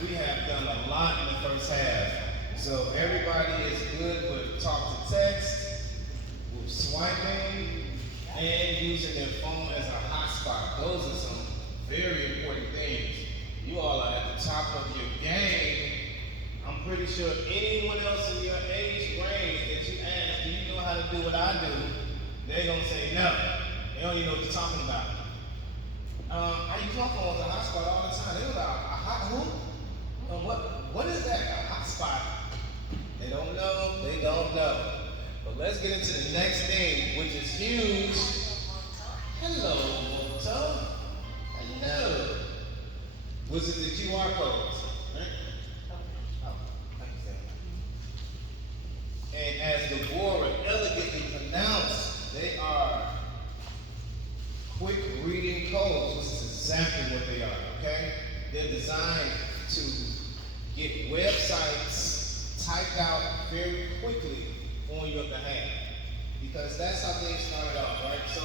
We have done a lot in the first half. So everybody is good with talk to text, with swiping, and using their phone as a hotspot. Those are some very important things. You all are at the top of your game. I'm pretty sure anyone else in your age range that you ask, do you know how to do what I do? They're gonna say no. They don't even know what you're talking about. I use my phone as a hotspot all the time. They was like, a hot who? What is that? A hotspot? They don't know. They don't know. But let's get into the next thing, which is huge. Hello, Moto. Hello. Which is the QR codes. Right? Oh, thank you, Sam. And as Deborah elegantly pronounced, they are quick reading codes. This is exactly what they are, okay? They're designed to get websites typed out very quickly on your behalf. Because that's how things started off, right? So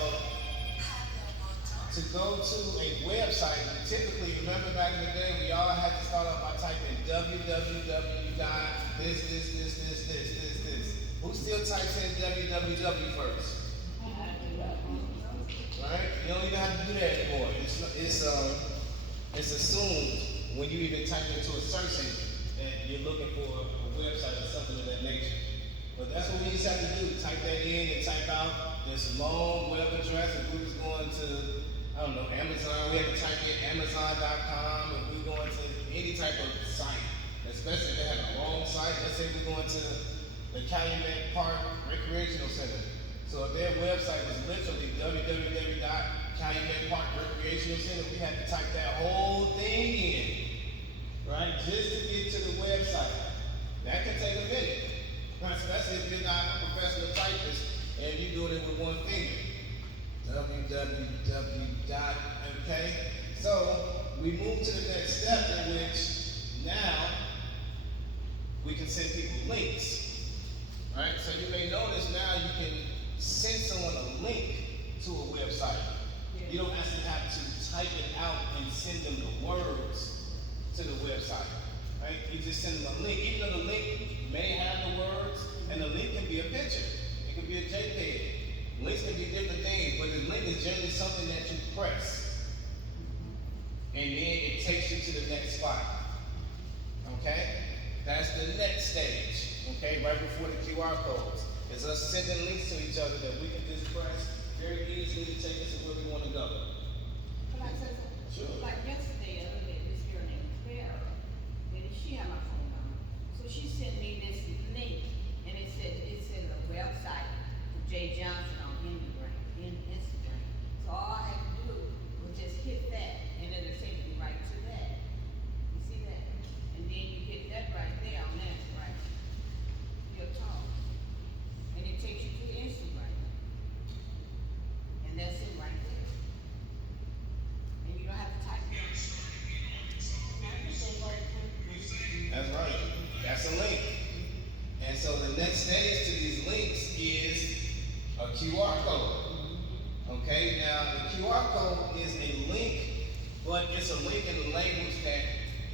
to go to a website, typically, remember back in the day, we all had to start off by typing www dot this. Who still types in www first? Right? You don't even have to do that anymore. It's assumed when you even type into a search engine that you're looking for a website or something of that nature. But that's what we just have to do. Type that in and type out this long web address. If we was going to, I don't know, Amazon, we have to type in Amazon.com. If we're going to any type of site, especially if they have a long site, let's say we're going to the Calumet Park Recreational Center. So if their website was literally www.Calumet Park Recreational Center, we had to type that whole thing in, right, just to get to the website. That can take a minute. Especially if you're not a professional typist and you're doing it with one finger. www. Okay? So we move to the next step in which now we can send people links. Right? So you may notice now you can send someone a link to a website. You don't actually have to type it out and send them the words to the website. Right? You just send them a link. Even though the link may have the words, and the link can be a picture. It could be a JPEG. Links can be different things, but the link is generally something that you press. And then it takes you to the next spot. Okay? That's the next stage. Okay? Right before the QR codes. It's us sending links to each other that we can just press very easily to take us to where we want to go. Can I say something? Sure. Like yesterday, I looked at this girl named Clara, and she had my phone number. So she sent me this link, and it said a website for Jay Johnson on Instagram. So all I had to do was just hit that, and then it'll take me right to that. You see that? And then you hit that right there on that, right? Your talk. And it takes you to the Instagram. And that's it right there. And you don't have to type it. That's right. That's a link. And so the next stage to these links is a QR code. Okay, now the QR code is a link, but it's a link in a language that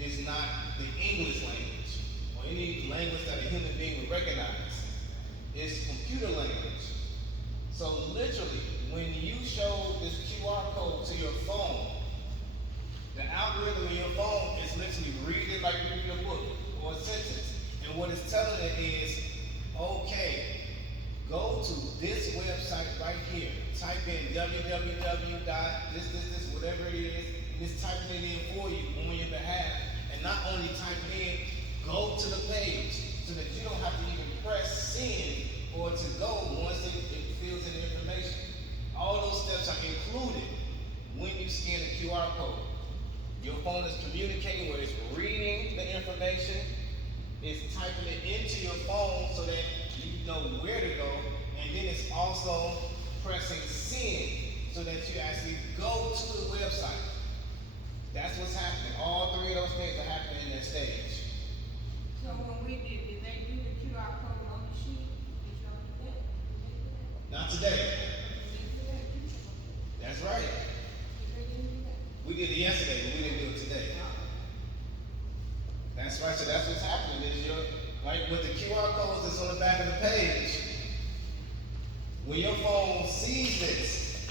is not the English language or any language that a human being would recognize. It's computer language. So literally, when you show this QR code to your phone, the algorithm in your phone is literally reading it like you read a book or a sentence. And what it's telling it is, okay, go to this website right here. Type in www. Whatever it is, and it's typing it in for you on your behalf. And not only type it in, go to the page so that you don't have to even press send or to go once it fills in the information. All those steps are included when you scan the QR code. Your phone is communicating where it's reading the information, it's typing it into your phone so that you know where to go, and then it's also pressing send so that you actually go to the website. That's what's happening. All three of those things are happening in that stage. So when we did they do the QR code on the sheet? Did y'all do that? Not today. That's right. We did it yesterday, but we didn't do it today. That's right, so that's what's happening is like with the QR codes that's on the back of the page, when your phone sees this,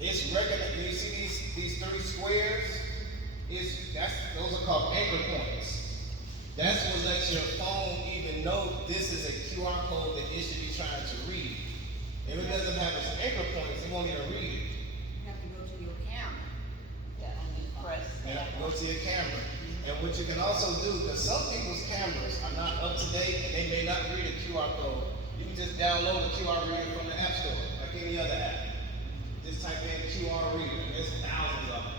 it's recognizing, you see these three squares? Those are called anchor points. That's what lets your phone even know this is a QR code that it should be trying to read. If it doesn't have its anchor points, it won't even read it. You have to go to your camera. Yeah, and you press Yeah, that. go to your camera. And what you can also do, because some people's cameras are not up to date and they may not read a QR code, you can just download the QR reader from the App Store, like any other app. Just type in QR reader. There's thousands of them.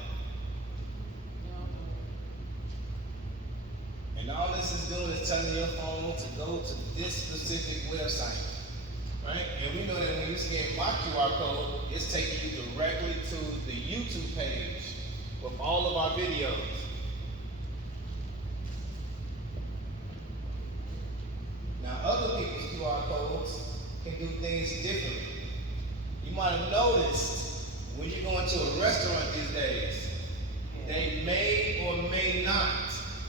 And all this is doing is telling your phone to go to this specific website. Right? And we know that when you scan my QR code, it's taking you directly to the YouTube page with all of our videos. Now, other people's QR codes can do things differently. You might have noticed when you go into a restaurant these days, they may or may not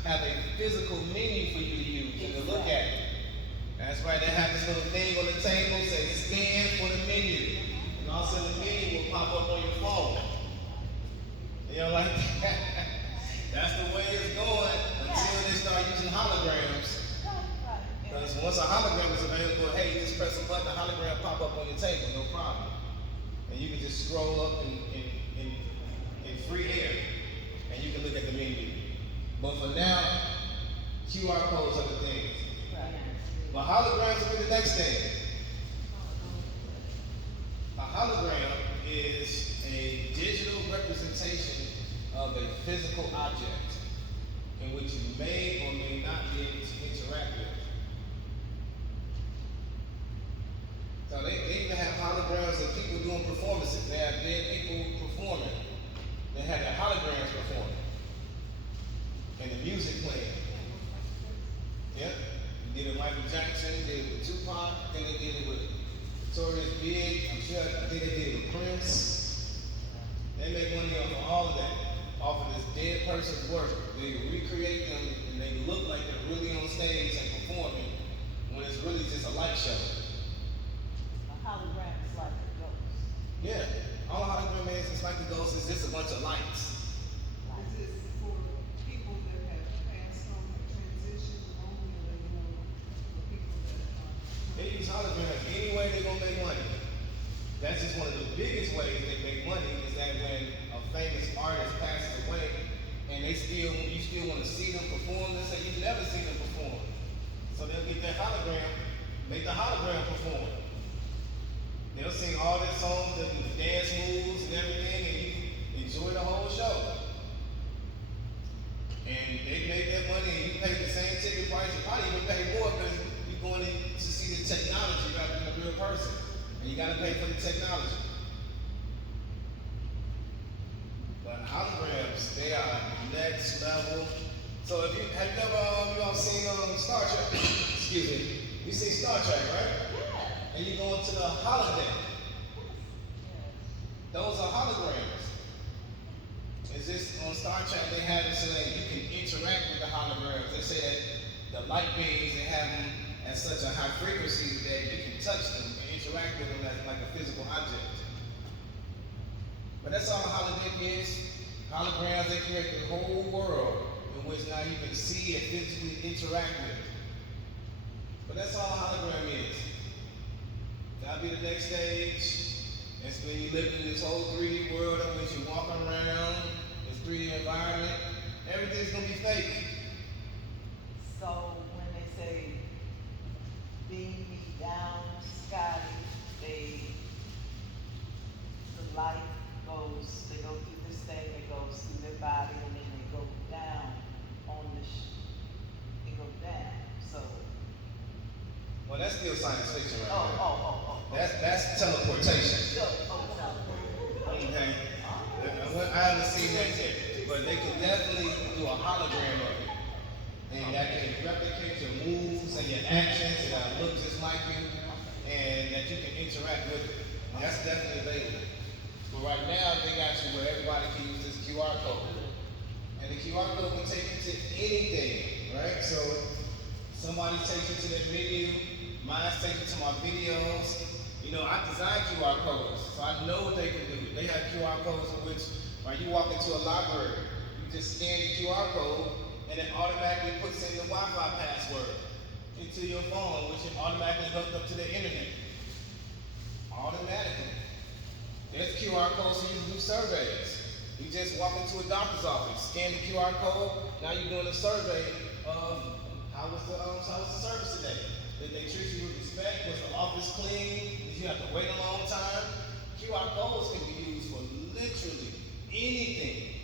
have a physical menu for you to use and to look at. That's right, they have this little thing on the table, say scan for the menu. And all of a sudden the menu will pop up on your phone. You know, like that's the way it's going until they start using holograms. Because once a hologram is available, hey, you just press a button, the hologram pop up on your table, no problem. And you can just scroll up in free air, and you can look at the menu. But for now, QR codes are the things. But holograms will be the next thing. A hologram is a digital representation of a physical object in which you may or may not be able to interact with. So they even have holograms of people doing performances. They have dead people performing. They have their holograms performing. And the music playing. Yeah. They did it with Michael Jackson, they did it with Tupac, I think they did it with Victoria's Big, I think they did it with Prince. They make money off of all of that, off of this dead person's work. They recreate them and they look like they're really on stage and performing when it's really just a light show. A hologram is like a ghost. Yeah, all a hologram is, it's like the ghost, it's just a bunch of lights. Is it for people that have passed on the transition only, or for people that They use holograms any way they're gonna make money. That's just one of the biggest ways they make money is that when a famous artist passes away and you still want to see them perform, let's say you've never seen them perform. So they'll get their hologram, make the hologram perform. They'll sing all their songs, they'll do the dance moves and everything, and you enjoy the whole show. And they make their money and you pay the same ticket price, you probably even pay more because you're going to see the technology rather than a real person. And you gotta pay for the technology. But holograms, they are next level. So have you ever you all seen Star Trek? Excuse me. You seen Star Trek, right? Yeah. And you go into the holodeck. Those are holograms. Is this on Star Trek they have it so that you can interact with the holograms. They say that the light beams, they have them at such a high frequency that you can touch them and interact with them as like a physical object. But that's all a holodeck is. Holograms, they create the whole world in which now you can see and physically interact with. But that's all a hologram is. That'll be the next stage. It's when you live in this whole 3D world in which you walk around, this 3D environment, everything's gonna be fake. So when they say beam me down, Scotty, the light goes, they go through this thing, it goes through their body, and then they go down on they go down. So Well, that's still science fiction right oh, there. oh. That's teleportation. So, Okay. I haven't seen that yet, but they can definitely do a hologram of it. And that can replicate your moves and your actions, and that look just like you, and that you can interact with it. And that's definitely available. But right now, they got you where everybody can use this QR code. And the QR code can take you to anything, right? So somebody takes you to their menu, mine takes you to my videos. You know, I design QR codes, so I know what they can do. They have QR codes in which, when you walk into a library, you just scan the QR code, and it automatically puts in the Wi-Fi password into your phone, which is automatically hooked up to the internet. Automatically. There's QR codes for you to do surveys. You just walk into a doctor's office, scan the QR code, now you're doing a survey of how was the service today? Did they treat you with respect? Was the office clean? Did you have to wait a long time? QR codes can be used for literally anything.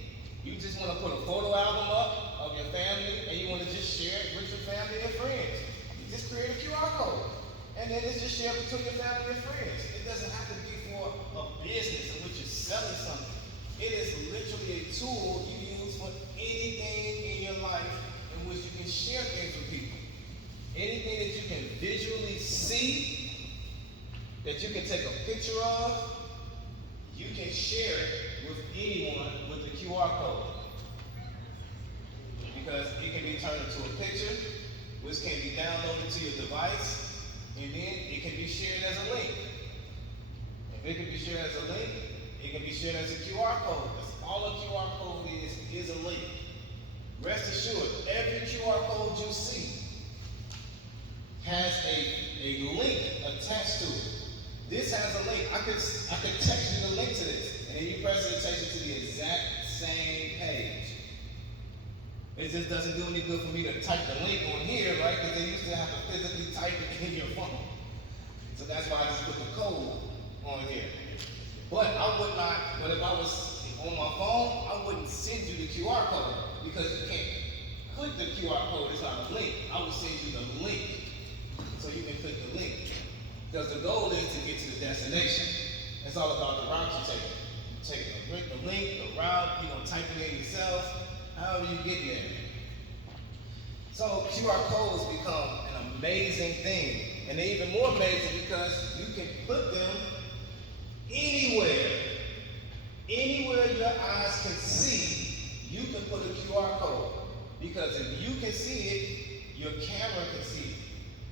You just want to put a photo album up of your family and you want to just share it with your family and friends. You just create a QR code. And then it's just shared between your family and friends. It doesn't have to be for a business in which you're selling something. It is literally a tool you use for anything in your life in which you can share things with people. Anything that you can visually see, that you can take a picture of, you can share it with anyone with the QR code. Because it can be turned into a picture, which can be downloaded to your device, and then it can be shared as a link. If it can be shared as a link, it can be shared as a QR code. That's all a QR code is a link. Rest assured, every QR code you see has a link attached to it. This has a link. I could text you the link to this, and then you press it, it takes you to the exact same page. It just doesn't do any good for me to type the link on here, right? Because they used to have to physically type it in your phone. So that's why I just put the code on here. But if I was on my phone, I wouldn't send you the QR code because you can't click the QR code, it's not a link. I would send you the link so you can click the link. Because the goal is to get to the destination. It's all about the route you take. You take the link, the route, you're going to type it in yourself, however you get there. So QR codes become an amazing thing. And they're even more amazing because you can put them anywhere. Anywhere your eyes can see, you can put a QR code. Because if you can see it, your camera can see it.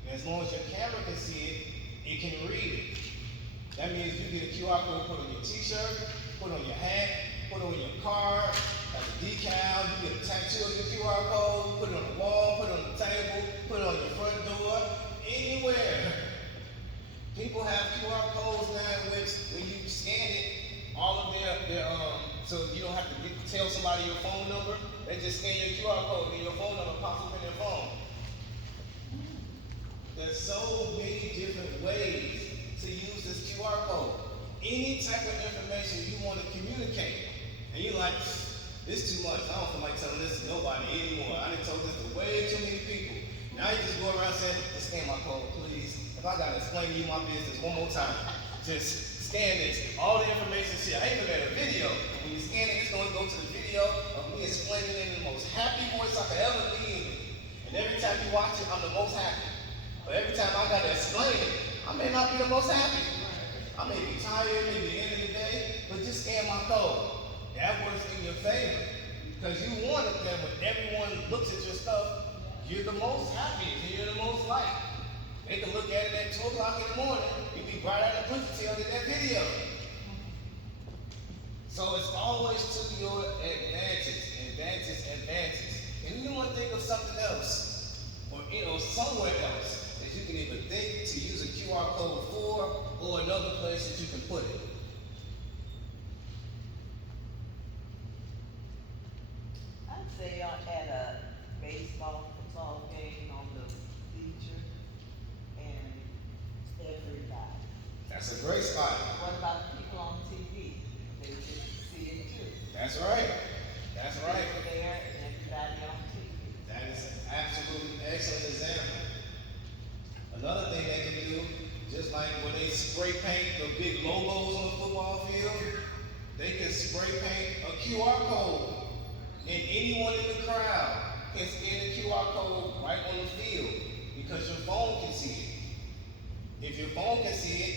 And as long as your camera can see it, it can read it. That means you get a QR code put on your t-shirt, put on your hat, put on your car, as a decal, you get a tattoo of your QR code, put it on the wall, put it on the table, put it on your front door, anywhere. People have QR codes now in which when you scan it, all of their so you don't have to tell somebody your phone number, they just scan your QR code and your phone number pops up in their phone. There's so many different ways to use this QR code. Any type of information you want to communicate. And you're like, this is too much. I don't feel like telling this to nobody anymore. I done told this to way too many people. Now you just go around saying, just scan my code, please. If I gotta explain to you my business one more time, just scan this. All the information shit. I even made a video. When you scan it, it's gonna go to the video of me explaining it in the most happy voice I could ever be in. And every time you watch it, I'm the most happy. But every time I gotta explain it, I may not be the most happy. I may be tired at the end of the day, but just scan my code. That works in your favor. Because you want it that when everyone looks at your stuff, you're the most happy, you're the most liked. They can look at it at 2 o'clock in the morning, you'll be bright out the pussy tail in that video. So it's always to your advantage. And you want to think of something else, or somewhere else that you can even think to use a QR code for, or another place that you can put it. I'd say at a baseball, football game on the bleacher, and everybody. That's a great spot. What about the people on TV? They just see it too. That's right. That's right. People there and everybody on TV. That is an absolutely excellent example. Another thing they can do, just like when they spray paint the big logos on the football field, they can spray paint a QR code. And anyone in the crowd can scan the QR code right on the field because your phone can see it. If your phone can see it,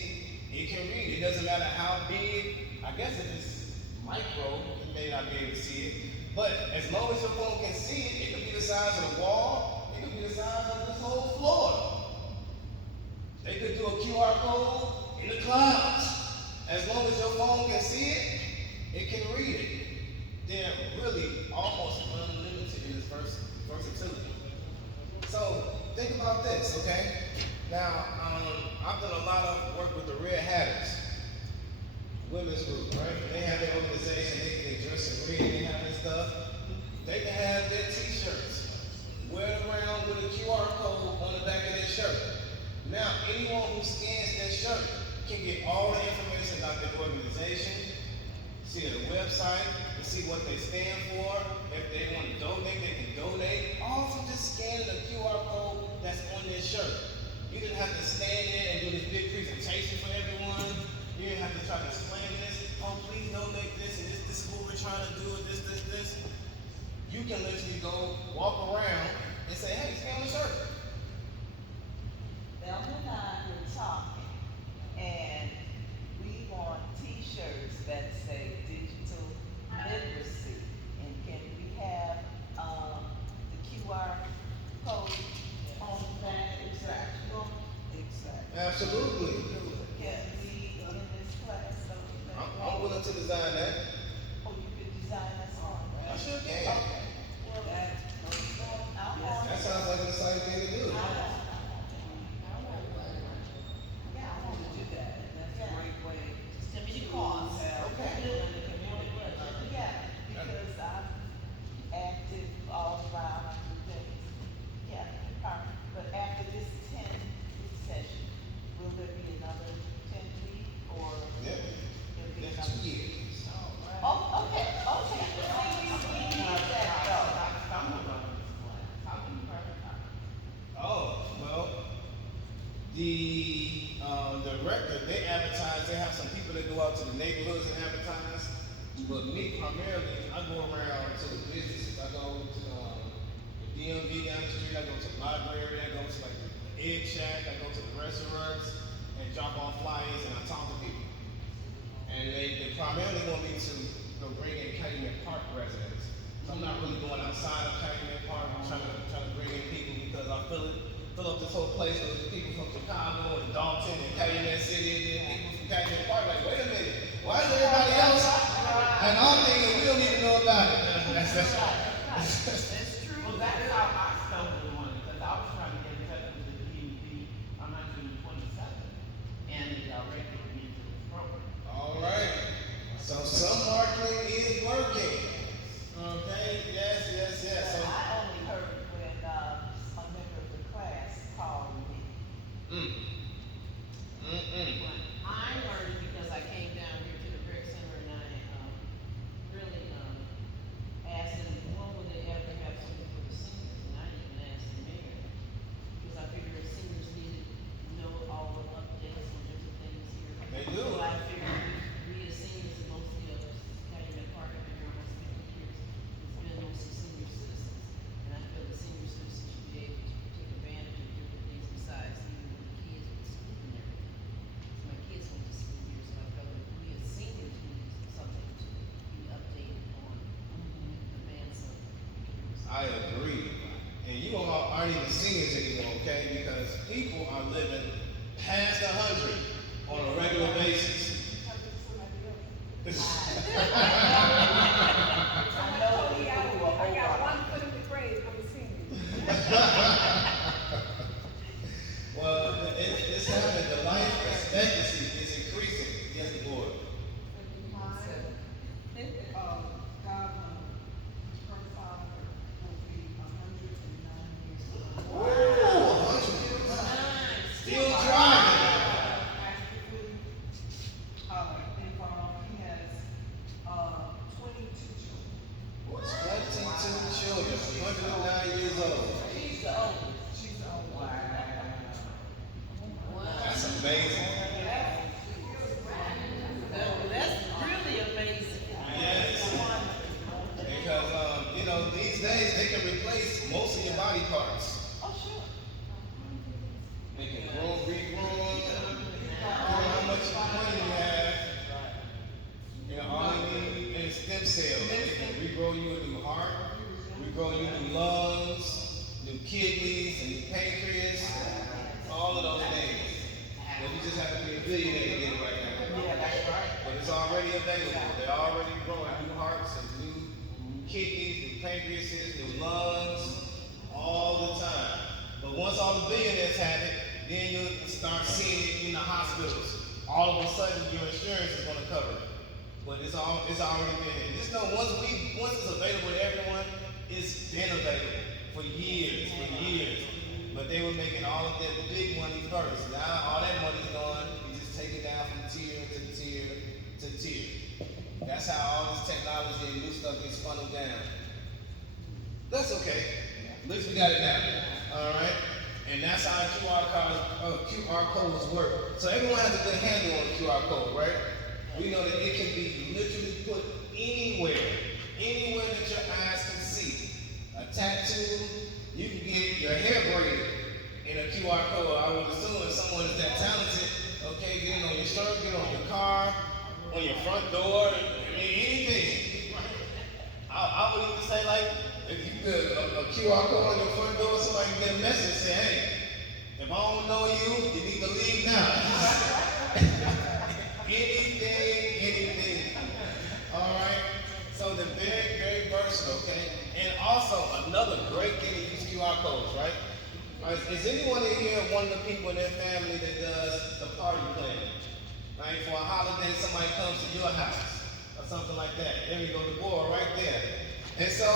it can read it. It doesn't matter how big, I guess if it's micro, it may not be able to see it. But as long as your phone can see it, it can be the size of the wall, it could be the size of this whole floor. They could do a QR code in the clouds. As long as your phone can see it, it can read it. They're really almost unlimited in this versatility. So think about this, okay? Now, I've done a lot of work with the Red Hatters, women's group, right? They have their organization, they dress in red, they have this stuff. They can have their t-shirts, wear it around with a QR code on the back of their shirt. Now, anyone who scans their shirt can get all the information about their organization, see their website, to see what they stand for. If they want to donate, they can donate. All from just scanning the QR code that's on their shirt. You didn't have to stand there and do this big presentation for everyone. You didn't have to try to explain this. Oh, please donate this, and this is what we're trying to do, and this. You can literally go walk around and say, hey, scan the shirt. Thelma and I were talking, and we want t-shirts that say digital literacy. And can we have, the QR code on the back? Exactly. Absolutely. Can we, in this class, I'm willing to design that. Oh, you could design us on, I right? sure can. Okay. Well, That sounds like an exciting thing to do. Yeah, I want to do that, and that's a great way. Send me the cost. Okay. Yeah, because I'm active all around, I do things. Yeah, perfect. But after this 10-week session, will there be another 10-week or? Yeah. There'll be Next another? 2 years. Oh, okay. We need that though. Oh, well, the director, they advertise, they have some people that go out to the neighborhoods and advertise. But me primarily, I go around to the businesses. I go to the DMV down the street, I go to the library, I go to like the Egg Shack, I go to the restaurants and drop off flyers and I talk to people. And they primarily want me to bring in Calumet Park residents. So I'm not really going outside of Calumet Park. I'm trying to bring in people because I fill up this whole place with people from Chicago and Dalton and Calumet City and then people from Calumet Park. Like, wait a minute, why is everybody else? And I'm thinking we don't even know about it. That's Well, that's how I stumbled on it, because I was trying to get in touch with the DMV on 127, and it directed me to the program. all right. So some marketing is working. Okay. Yes. So, I only heard when, a member of the class called me. I learned because I came down here to the rec center and I, really, asked them, when would they ever have something for the seniors? And I even asked the mayor, because I figured seniors needed to know all the updates on different things here. They do. So I figured we as seniors and most of the others, Calumet Park, I've been here almost 50 years, it's been mostly senior citizens. And I feel the senior citizens should be able to take advantage of different things besides even with the kids with school and everything. So my kids went to school here, so I felt like we as seniors need something to be updated on, advance of. I agree. And you all aren't even seniors anymore, okay? Because people are living past 100 on a regular basis. I got 1 foot in the grave, I'm a senior. Well, it's happening. The life expectancy is increasing. Yes, the board. Godmother, her father will be 109 years old. Still driving. He has, 22 children. 22 children, 109 years old. She's the oldest. She's the oldest. That's amazing. That's really amazing. Yes. Because, these days they can replace most of your body parts. Oh, sure. They can regrow, how much money you have. All you need is stem cells. They can regrow you a new heart, regrow you new lungs, kidneys and your pancreas, all of those things. But you just have to be a billionaire to get it right now. Yeah, that's right. But it's already available. They're already growing new hearts and new kidneys, new pancreases, new lungs, all the time. But once all the billionaires have it, then you'll start seeing it in the hospitals. All of a sudden, your insurance is going to cover it. But it's already been there. Just know once it's available to everyone, it's been available for years. But they were making all of that big money first. Now all that money's gone. You just take it down from tier to tier to tier. That's how all this technology and new stuff gets funneled down. That's okay. At least we got it now. All right. And that's how QR codes work. So everyone has a good handle on the QR code, right? We know that it can be literally put anywhere that your eyes can see. A tattoo, you can get your hair braided in a QR code. I would assume if someone is that talented, okay, get it on your shirt, get it on your car, on your front door, I mean, anything. I would even say, like, if you put a QR code on your front door, somebody can get a message say, hey, if I don't know you, you need to leave now. anything. All right. So they're very, very versatile, okay? And also another great thing to use QR codes, right? Is anyone in here one of the people in their family that does the party planning? Right? For a holiday, somebody comes to your house or something like that. There we go, the board right there. And so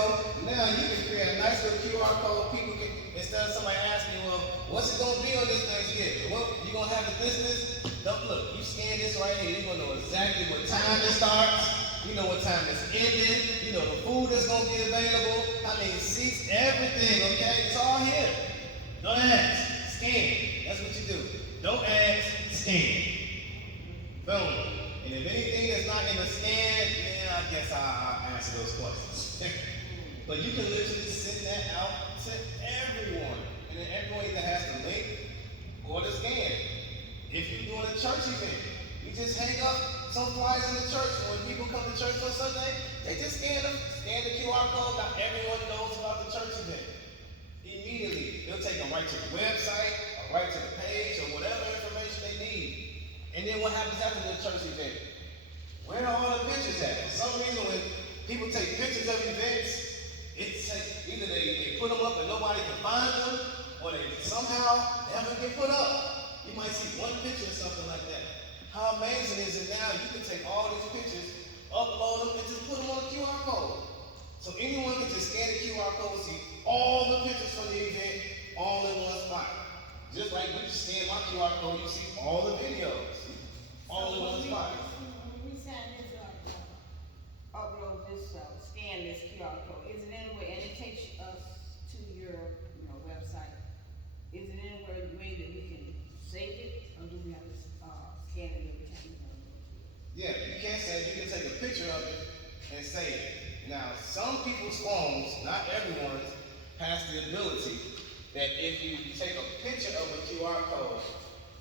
now you can create a nice little QR code. People can, instead of somebody asking, well, what's it gonna be on this Thanksgiving? Well, you gonna have it this. Don't look, you scan this right here, you're gonna know exactly what time it starts, you know what time it's ending, you know the food that's gonna be available, how many seats, everything, okay? It's all here. Don't ask, scan. That's what you do. Don't ask, scan. Boom. And if anything that's not in the scan, then I guess I'll answer those questions. But you can literally send that out to everyone. And then everyone either has the link or the scan. If you're doing a church event, you just hang up some flyers in the church. When people come to church on Sunday, they just scan the QR code. Now everyone knows about the church event. Immediately, they'll take them right to the website, or right to the page, or whatever information they need. And then what happens after the church event? Where are all the pictures at? For some reason, when people take pictures of events, it's either they put them up and nobody can find them, or they somehow never get put up. You might see one picture or something like that. How amazing is it now? You can take all these pictures, upload them, and just put them on a QR code. So anyone can just scan the QR code, see all the pictures from the event, all in one spot. Just like when you scan my QR code, you see all the videos, all in one spot. When we send this, upload this, scan this QR code, is it anywhere, and it takes us to your, website, is it anywhere way that we can save it, or do we have to, scan it every time we want to go to it? Yeah, you can save it. You can take a picture of it and save it. Now, some people's phones, not everyone's, has the ability that if you take a picture of a QR code,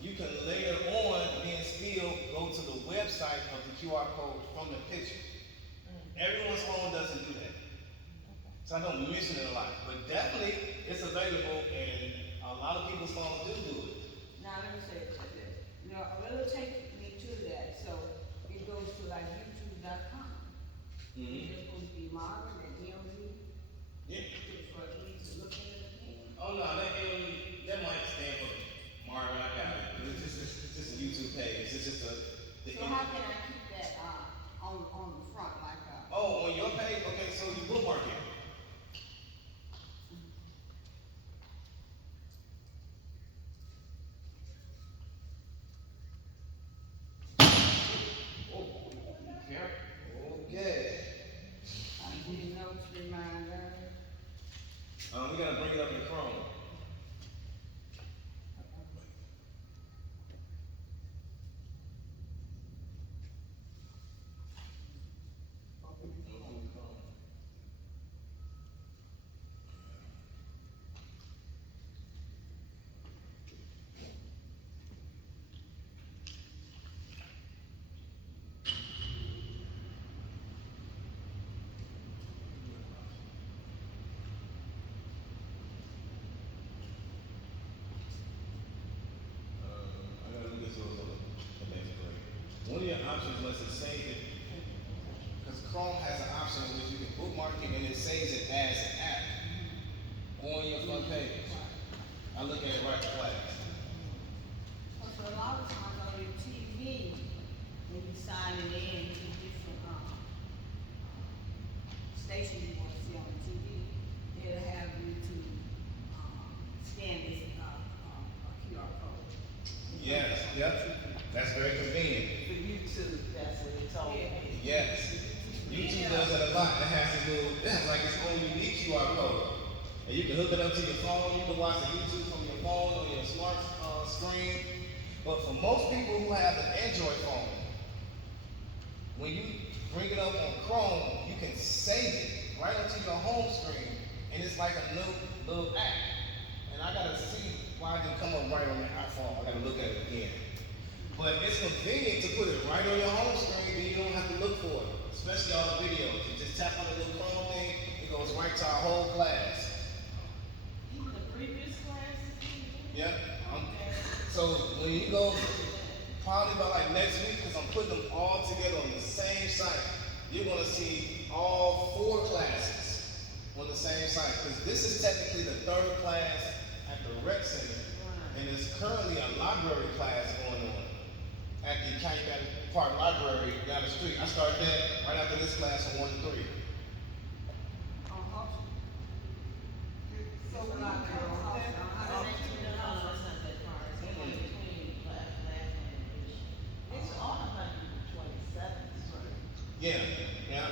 you can later on then still go to the website of the QR code from the picture. Everyone's phone doesn't do that. So I don't mention it a lot, but definitely it's available and a lot of people's phones do it. Now, let me say this, it'll take me to that, so it goes to like youtube.com. Mm-hmm. It's supposed to be Marvin and DMV. Yeah. For me to look at it again. Oh no, that might stand for Marvin. I got it. It's just a YouTube page. It's just So how can I keep that, on the front, like, Oh, on your page? Okay, so you bookmark it. Okay. notes, reminder? We gotta bring it up in Chrome. option unless it saves it. Because Chrome has an option in which you can bookmark it and it saves it as an app on your front page. I look at it right to class. So a lot of times on your TV, when you sign it in to different, stations you wanna see on the TV, it'll have you to, scan this, QR code. Yes, yep. That's very convenient. For YouTube, that's what they told me. Yes. YouTube does it a lot. It has this little, it has like its own unique QR code. And you can hook it up to your phone. You can watch the YouTube from your phone or your smart screen. But for most people who have an Android phone, when you bring it up on Chrome, you can save it right onto your home screen, and it's like a little app. And I gotta see why it didn't come up right on the iPhone. I gotta look at it again. But it's convenient to put it right on your home screen, then you don't have to look for it. Especially all the videos. You just tap on the little Chrome thing, it goes right to our whole class. Even the previous classes? Yep. So when you go, probably by like next week, because I'm putting them all together on the same site, you're gonna see all 4 classes on the same site. Because this is technically the 3rd class at the rec center, and there's currently a library class going on at the County Park Library down the street. I started that right after this class from 1 to 3. On Hobson. So It's a we lot come there on to Hobson. that, I don't think you know. No, it's not that far. It's in between last and this. It's on 127th. Yeah, yeah.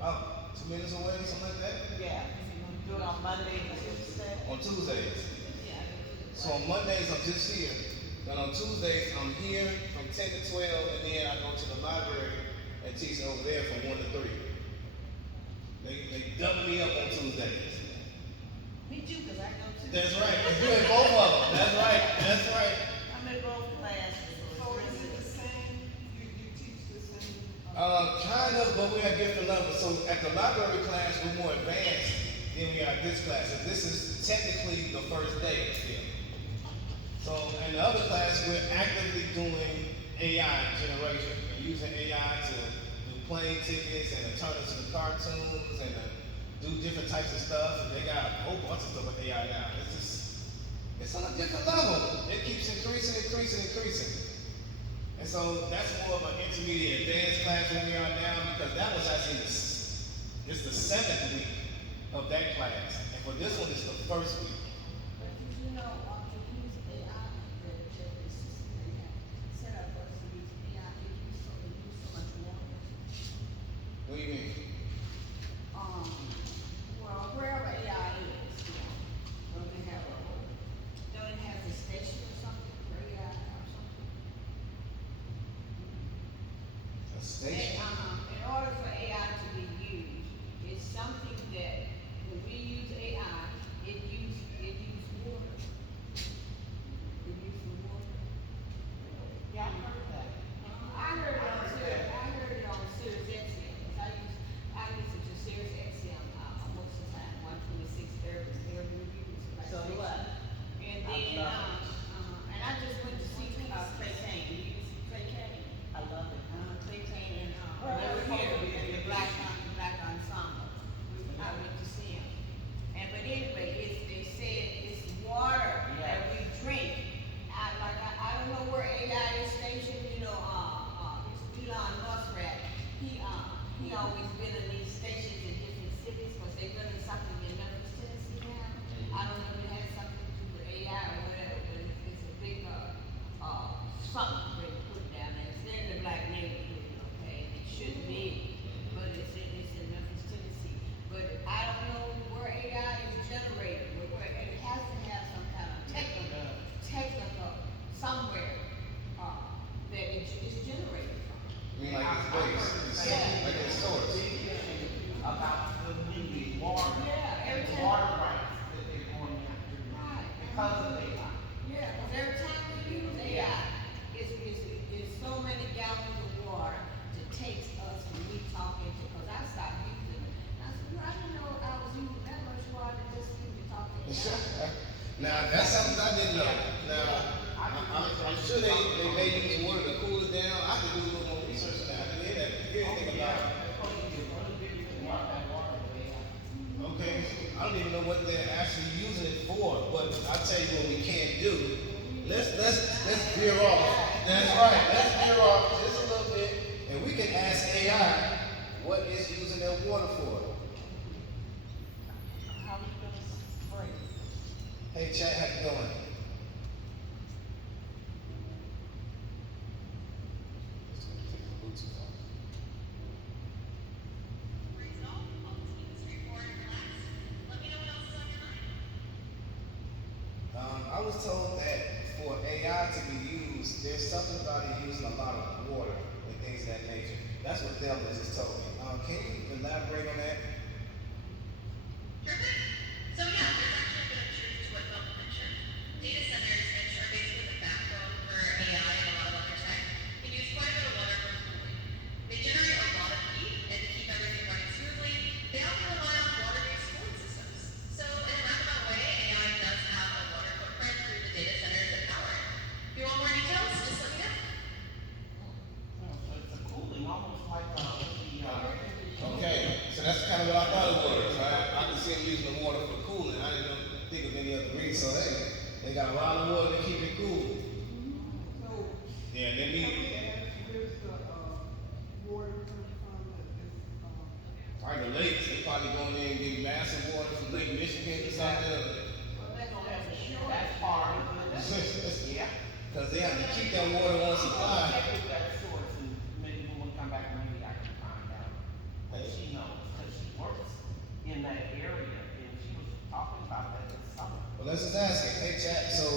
About 2 minutes away, something like that. Yeah. Do it on Monday and Tuesday? On Tuesdays. Yeah. So on Mondays, I'm just here. Then on Tuesdays, I'm here from 10 to 12, and then I go to the library and teach over there from 1 to 3. They double me up on Tuesdays. Me too, cause I go to. That's right. You in both of them. That's right. That's right. I'm in both classes. so is it the same, you teach the same? Kind of, but we're at different levels. So at the library class, we're more advanced than we are at this class. And this is technically the first day still. So in the other class, we're actively doing AI generation and using AI to do plane tickets and to turn it to the cartoons and to do different types of stuff. And they got a whole bunch of stuff with AI now. It's on a different level. It keeps increasing. And so that's more of an intermediate advanced class where we are now, because that was actually it's the 7th week of that class. And for this one, it's the 1st week. But did you know, to use AI, the system they have set up for us to use AI, it use so much water. What do you mean? Well, wherever AI is, don't they have a station or something for AI or something? A station? In order for AI to be used, it's something that when we use AI, it use water. It use the water. Yeah, I heard that. I heard it on Sirius XM, 'cause I listen to Sirius XM, most of the time, 126 every reviews. like So do I. And I then, love and I just went to see, Clay Kane, you see Clay Kane? I love it. Clay Kane and, Well, they were that's here supposed to be in the a black ensemble. I went to see him. But anyway, they said it's water that we drink. I don't know where AI is stationed, Elon Muskrat, he always been in these stations in different cities, cause they running something in Memphis, Tennessee now. I don't know if it has something to do with AI or whatever, but it's a big, something they put down there. It's in the black neighborhood, okay, it shouldn't be, but it's in Memphis, Tennessee. But I don't know where AI is generated, where it has to have some kind of technical somewhere, that it's generated from. I mean, like it's base. Yeah. Like it's source. Big issue about the water. Yeah, every The time. water rights that they're going after. Right. Because of AI. Yeah, cause every time we use AI, it's so many gallons of water to take us when we talking to, cause I stopped using it. I said, well, I didn't know I was using that much water just to talk to AI. Now, that's something I didn't know. Now, I I'm sure they may use water to cool it down. I could do a little more research on that. I didn't hear anything about it. Okay, I don't even know what they're actually using it for, but I'll tell you what we can't do. Let's veer off. That's right. Let's veer off just a little bit, and we can ask AI what it's using their water for. How we gonna spray? Hey, chat, how you doing? I was told that for AI to be used, there's something about it using a lot of water and things of that nature. That's what Thelma just told me. Can you elaborate on that? Perfect. So yeah, there's actually a bit of truth to what Bill mentioned. Data centers, which are basically the backbone for AI and a lot of other tech, can use quite a bit of water for cooling. They generate a lot of heat, and to keep everything running smoothly, they often rely on water-based cooling systems. So in a roundabout way, AI does have a water footprint through the data centers that power it. If you want more details, just let me know. So it's a cooling, almost like Okay, so that's kind of what I thought it was, right? I can see them using the water for cooling. I didn't think of any other reason. So hey, they got a lot of water to keep it cool. So, Yeah, they can need. we ask where's the, water coming from, Probably the lakes. They probably going in and getting massive water from Lake Michigan or something. that's part of it. Yeah. Because they have to keep that water on supply. Check with that source and maybe when we come back, maybe I can find out. But she knows, because she works in that area and she was talking about that this summer. Well, let's just ask it. Hey, chat. So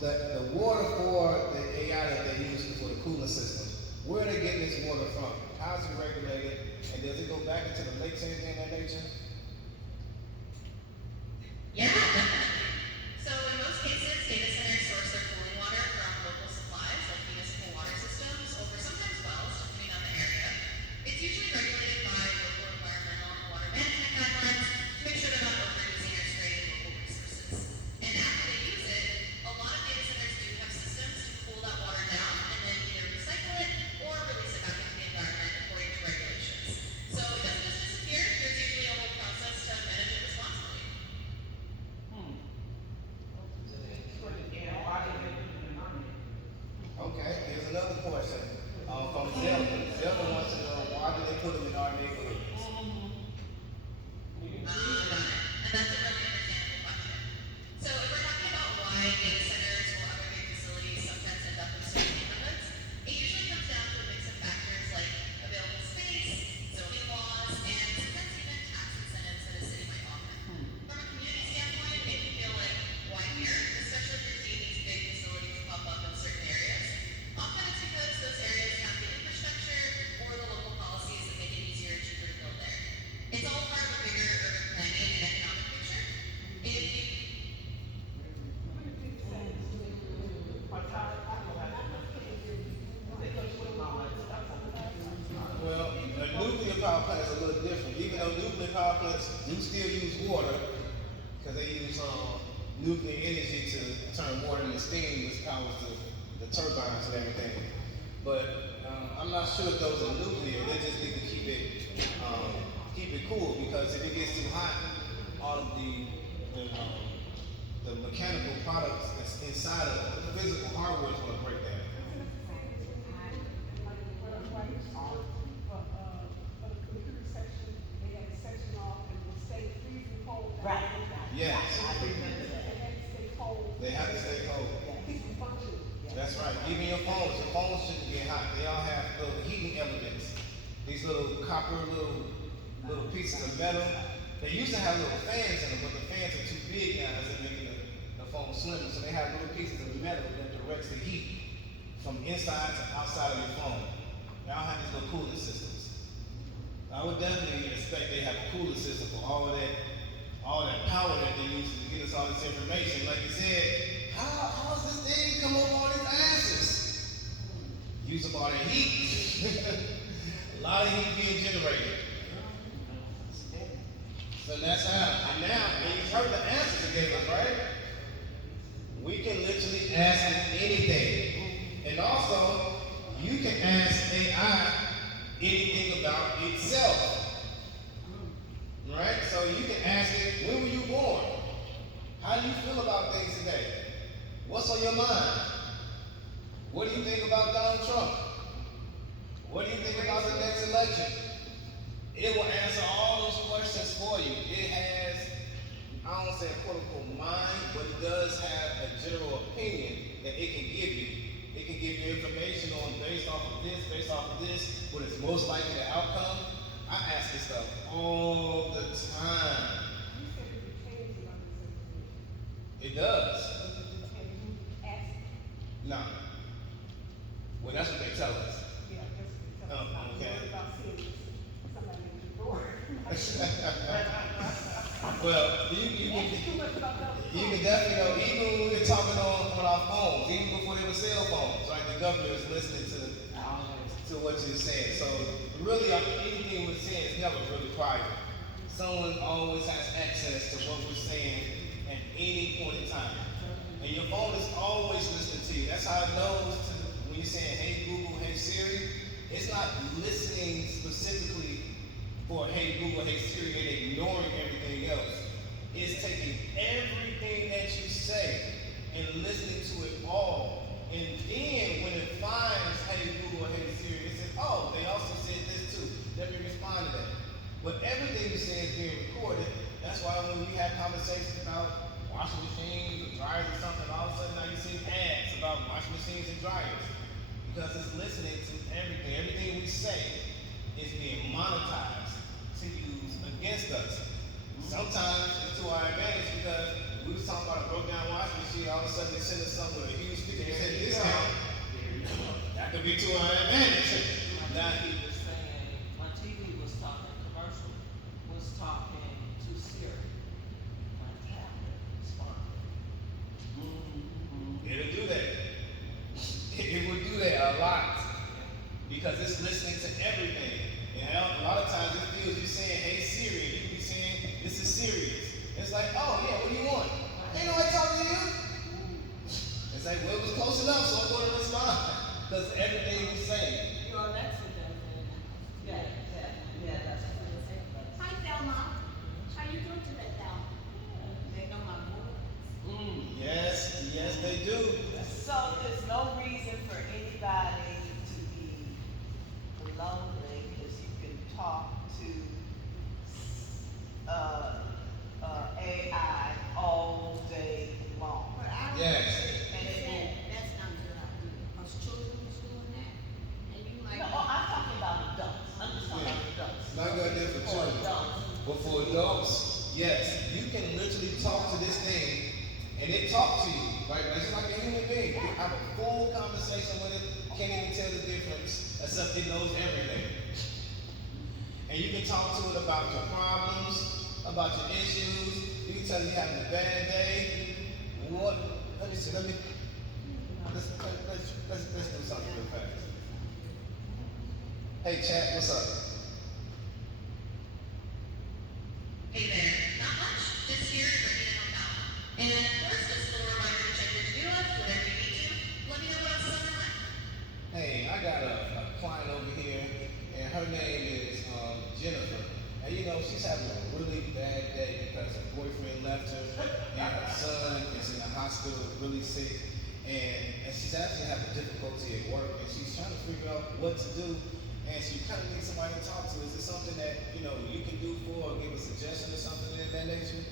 the water for the AI that they're using for the cooling system, where are they getting this water from? How is it regulated? And does it go back into the lakes, anything of that nature? Yeah, definitely. So in most cases, data centers source their cooling water from local supplies like municipal water systems or sometimes wells, depending on the area. It's usually regulated by local environmental and water management guidelines to make sure they're not overusing or straining local resources. And after they use it, a lot of data centers do have systems to cool that water down and then either recycle it or release it back into the environment according to regulations. So it doesn't just disappear, there's usually a whole process to manage it responsibly. And why did they put it in our name? Okay, here's another question from Zelda. Zelda wants to know why do they put them in our neighborhood? And that's a really understandable question. So if we're talking about why data centers or other big facilities sometimes end up in certain neighborhoods, it usually comes down to a mix of factors like available space, zoning laws, and sometimes even tax incentives that a city might offer. From a community standpoint, it can feel like, why here? Especially if you're seeing these big facilities pop up in certain areas. Often it's because those areas have the infrastructure or the local policies that make it easier and cheaper to build there. It's all part of a bigger urban planning and economic picture. If you But I don't have to they keep putting all that stuff on the Well, a nuclear power plant is a little different. Even though nuclear power plants do still use water, because they use nuclear energy to turn water into steam, which powers the turbines and everything. But I'm not sure if those are nuclear. They just need to keep it cool, because if it gets too hot, all of the mechanical products that's inside of the physical hardware is going to break down. for the computer section, they had a section off and it stayed freezing cold. Right. Yes, I remember They that. had to stay cold. they have to stay cold. Keep them functioning. That's right. Even your phones shouldn't get hot. They all have little heating elements. These little copper little pieces of metal. They used to have little fans in them, but the fans are too big now, so they're making the phone slimmer. So they have little pieces of metal that directs the heat from inside to outside of your phone. They all have these little cooling systems. I would definitely expect they have a cooling system for all that power that they use to get us all this information. Like you said, how's this thing come over all these asses? Use up all that heat. A lot of heat being generated. So that's how. And now, and you've heard the answers it gave us, right? We can literally ask it anything. And also, you can ask AI anything about itself. Right? So you can ask it, when were you born? How do you feel about things today? What's on your mind? What do you think about Donald Trump? What do you think about the next election? It will answer all those questions for you. It has, I don't want to say a quote unquote mind, but it does have a general opinion that it can give you. It can give you information on based off of this, what is most likely the outcome. I ask this stuff all the time. You said it depends on the It does. Does it depend who asks? No. Well, that's what they tell us. Yeah, that's what it tells us. Oh, I'm okay. worried about seeing somebody at the door. Well, you That's too much about those. You can definitely know, even when we were talking on our phones, even before there were cell phones, right? The governor is listening to what you're saying. So really, anything we're saying is never really private. Someone always has access to what we're saying at any point in time. And your phone is always listening to you. That's how it knows when you're saying, hey Google, hey Siri. It's not listening specifically for hey Google, hey Siri, and ignoring everything else. It's taking everything that you say and listening to it all. And then when it finds, hey Google, hey Siri, it says, oh, they also said this too. Let me respond to that. But everything you say is being recorded. That's why when we have conversations about washing machines or dryers or something, all of a sudden now you see ads about washing machines and dryers. Because it's listening to everything. Everything we say is being monetized to use against us. Sometimes it's to our advantage because we was talking about a broke down washing machine, all of a sudden they send us something with a huge sticker that said discount. That could be to our advantage. Now, He was saying, my TV was talking, commercial, was talking to Siri. My tablet responded. it'll do that. It will do that a lot because it's listening to everything. And a lot of times it feels you saying, hey Siri, and you can be saying, this is serious. It's like, oh yeah, what do you want? Ain't nobody talking to you. It's like, well, it was close enough, so I'm going to respond. Because everything we say. Your Alexa does that now. That's what it was. Hi, Thelma. How you doing today, Thelma? They know my voice. Yes, they do. So there's no reason for anybody to be lonely because you can talk to AI all day long. But I don't Yes. think they said that's not a good idea. Because children was doing that, and you might. No, I'm talking about adults. I'm just talking about adults. Not good idea for children. adults. But for adults, yes, you can literally talk to this thing and it talks to you, right? It's like a human being. You have a full conversation with it, can't even tell the difference, except it knows everything. And you can talk to it about your problems, about your issues. You can tell it you're having a bad day. What? Let me see. Let's do something real fast. Hey, chat, what's up? Hey there, not much, just here to bring you in on that. And of course, just a little reminder to check your to-do list whenever you need to. Let me know what else is on your mind. Hey, I got a client over here, and her name is Jennifer. And you know, she's having a really bad day because her boyfriend left her, and her son is in the hospital really sick, and she's actually having difficulty at work, and she's trying to figure out what to do, and she kind of needs somebody to talk to. Is it something that, you know, you can do for her, or give a suggestion or something in that nature?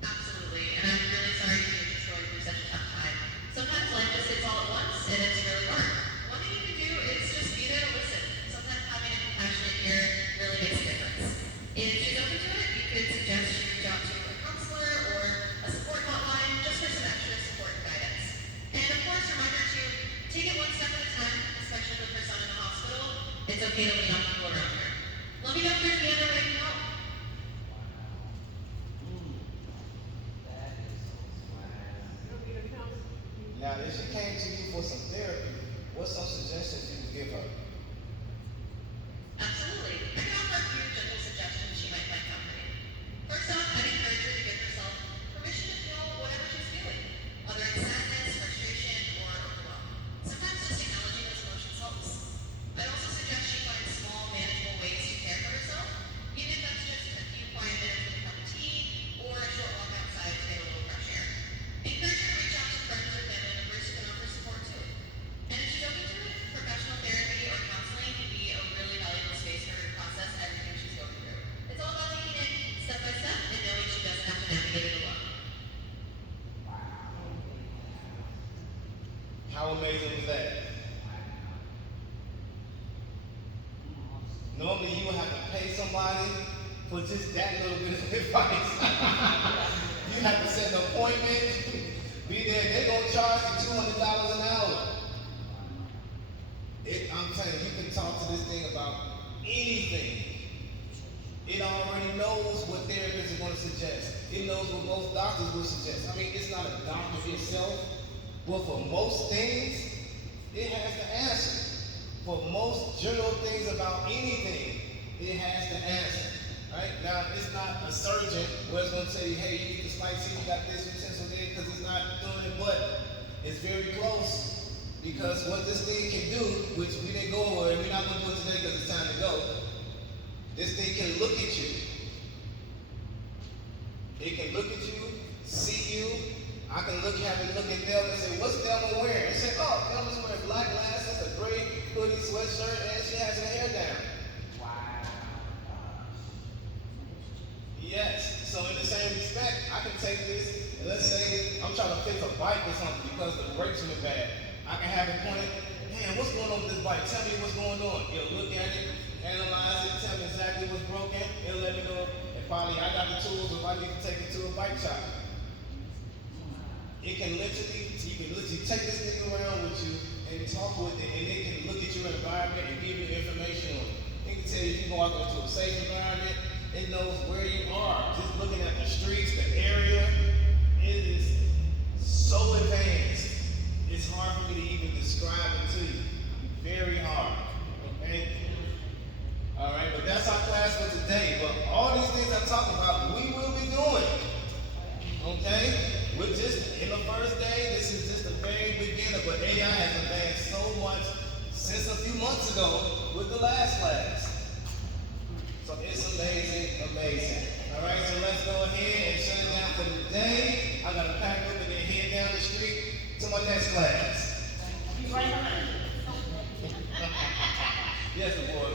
Absolutely, and I'm really sorry to hear you're going through such a tough time. Sometimes life just hits all at once, and it's really hard. One thing you can do is just be there to listen. Sometimes having a compassionate ear really makes a difference. If she's open to it, you could suggest she reach out to a counselor or a support hotline just for some extra support and guidance. And of course, reminder to take it one step at a time, especially with her son in the hospital. It's okay to lean on people around her. Let me know if there's any other way you can help. That is so smart. It'll be the council. Now, if she came to you for some therapy, what's some suggestions you would give her? Absolutely. I can offer a few gentle suggestions she might find comforting. First off, I'd encourage her to give herself permission to feel whatever she's feeling, whether it's sadness, frustration, or overwhelm. How amazing was that? Normally you would have to pay somebody for just that little bit of advice. You have to set an appointment, be there, they're gonna charge you $200 an hour. I'm telling you, you can talk to this thing about anything. It already knows what therapists are going to suggest. It knows what most doctors will suggest. I mean, it's not a doctor itself, but for most things, it has the answer. For most general things about anything, it has the answer. Right? Now, it's not a surgeon where it's going to tell you, hey, you need to slice here, you got this utensil there, because it's not doing it, but it's very close. Because what this thing can do, which we didn't go over, and we're not going to do it today because it's time to go, this thing can look at you. It can look at you, see you. I can have it look at Thelma and say, what's Thelma wearing? And say, oh, Thelma's wearing black glasses, a gray hoodie, sweatshirt, and she has her hair down. Wow. Yes. So in the same respect, I can take this, and let's say I'm trying to fix a bike or something because the brakes went bad. I can have it pointed, man, what's going on with this bike? Tell me what's going on. It'll look at it, analyze it, tell me exactly what's broken. It'll let me know if probably I got the tools or if I need to take it to a bike shop. You can literally take this thing around with you and talk with it, and it can look at your environment and give you information on it. It can tell you if you go out into a safe environment, it knows where you are. Just looking at the streets, the area, it is so advanced. It's hard for me to even describe it to you. Very hard. Okay? Alright, but that's our class for today. But all these things I talk about, we will be doing. Okay? We're just in the first day, this is just the very beginning, but AI has advanced so much since a few months ago with the last class. So it's amazing, amazing. Alright, so let's go ahead and shut it down for the day. I gotta pack up and then head down the street to my next class. Be right behind you. Yes, the boy.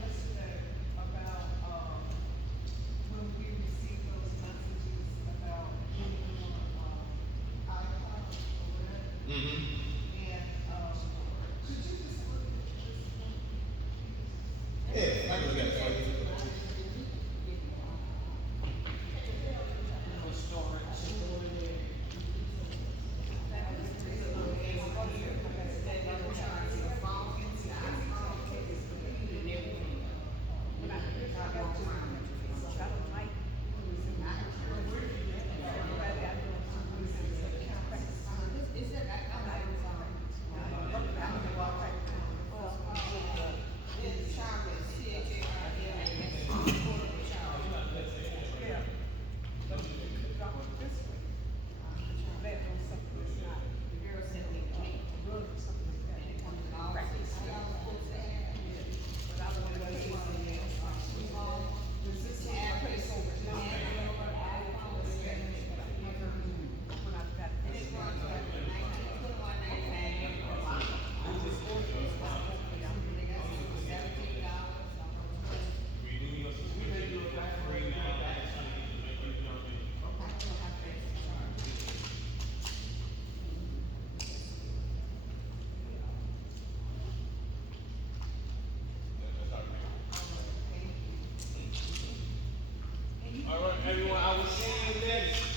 Yesterday, about, when we received those messages about giving iCloud or whatever. Mm-hmm. And, could you just look at this? Yeah, I can look at it for you. All right, everyone, I will see you next